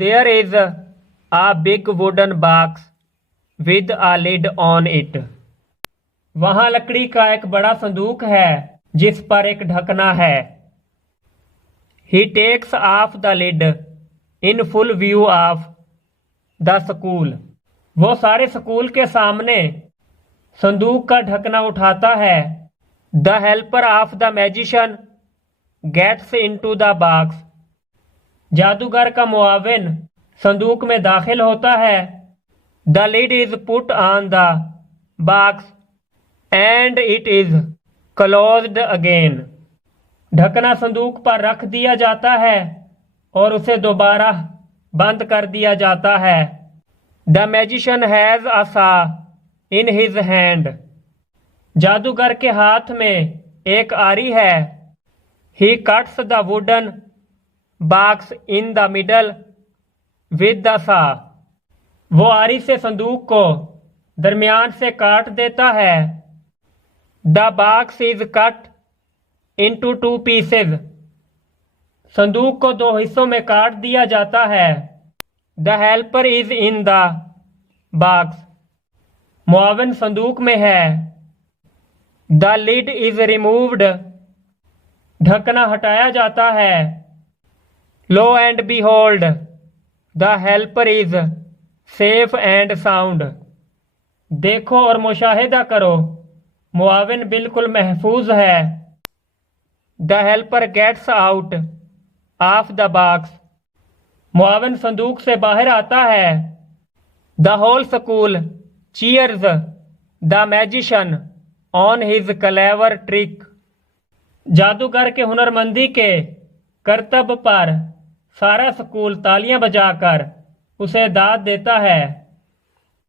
There is a big wooden box with a lid on it. वहां लकड़ी का एक बड़ा संदूक है जिस पर एक ढकना है. He takes off the lid in full view of the school. वो सारे स्कूल के सामने संदूक का ढकना उठाता है. The helper of the magician gets into the box. जादूगर का मुआविन संदूक में दाखिल होता है. The lid is put on the box and it is closed again. ढकना संदूक पर रख दिया जाता है और उसे दोबारा बंद कर दिया जाता है. The magician has a saw in his hand. जादूगर के हाथ में एक आरी है. He cuts the wooden box in the middle with the saw. वो आरी से संदूक को दरमियान से काट देता है. The box is cut into 2 pieces. संदूक को 2 हिस्सों में काट दिया जाता है. The helper is in the box. मुआविन संदूक में है. The lid is removed. ढकना हटाया जाता है. Lo and behold, the helper is safe and sound. देखो और मुशाहिदा करो, मुआविन बिल्कुल महफूज है. The helper gets out of the box. मुआविन संदूक से बाहर आता है. The whole school cheers the magician on his clever trick. जादूगर के हुनरमंदी के करतब पर सारा स्कूल तालियां बजाकर उसे दाद देता है.